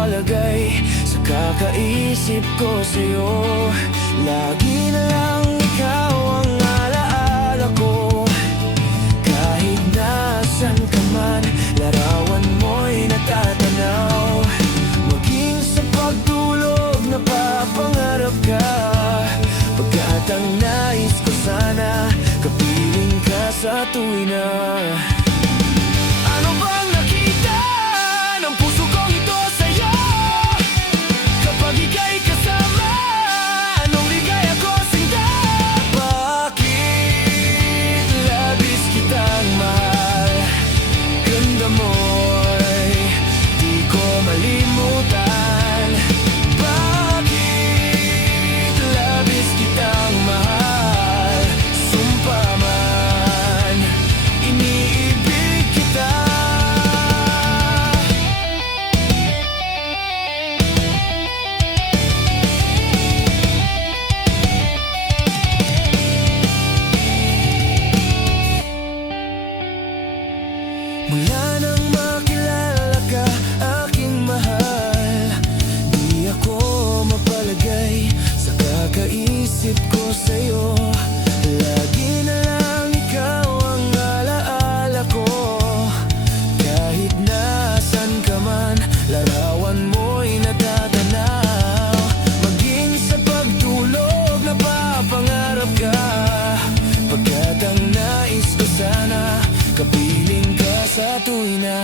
mapalagay sa kakaisip ko sa'yo. Lagi na lang ikaw ang alaala ko. Kahit nasan ka man, larawan mo'y natatanaw. Maging sa pagtulog, napapangarap ka. Pagkat ang nais ko sana, kapiling ka sa tuwina. Ano bang nakita ng puso kong ito sa'yo? Kapag ika'y kasama, anong ligaya ko sinta? Bakit labis kitang mahal? Ganda mo'y di ko malimutan. Bakit labis kitang mahal? Sumpa man, iniibig kita. Mula nang makilala ka, aking mahal, di ako mapalagay sa kakaisip ko sa'yo. Lagi na lang ikaw ang alaala ko. Kahit nasan ka man, larawan mo'y natatanaw. Maging sa pagtulog, napapangarap ka. Pagkat ang nais ko sana, kapiling ka sa tuwina.